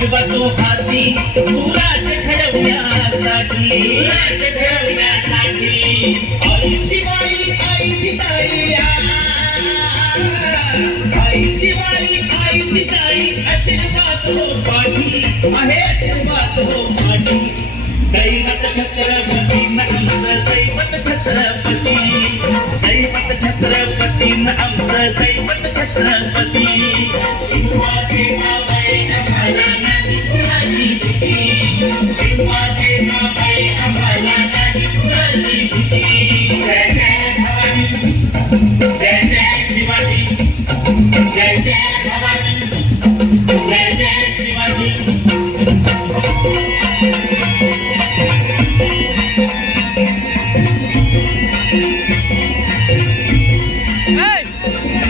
आजोबा तो हाती सुराज घडवण्यासाठी आई शिवाई आईची ताई आई शिवाई आईची ताई आशीर्वाद हो पाठी आहे आशीर्वाद हो पाठी दैवत छत्रपती न आमचं दैवत छत्रपती दैवत छत्रपती न आमचं दैवत छत्रपती शिवाजी मावळे आम्हाला नाही कुणाची भीती शिवाजी मावळे आम्हाला नाही कुणाची भीती जय जय भवानी जय जय शिवाजी जय जय भवानी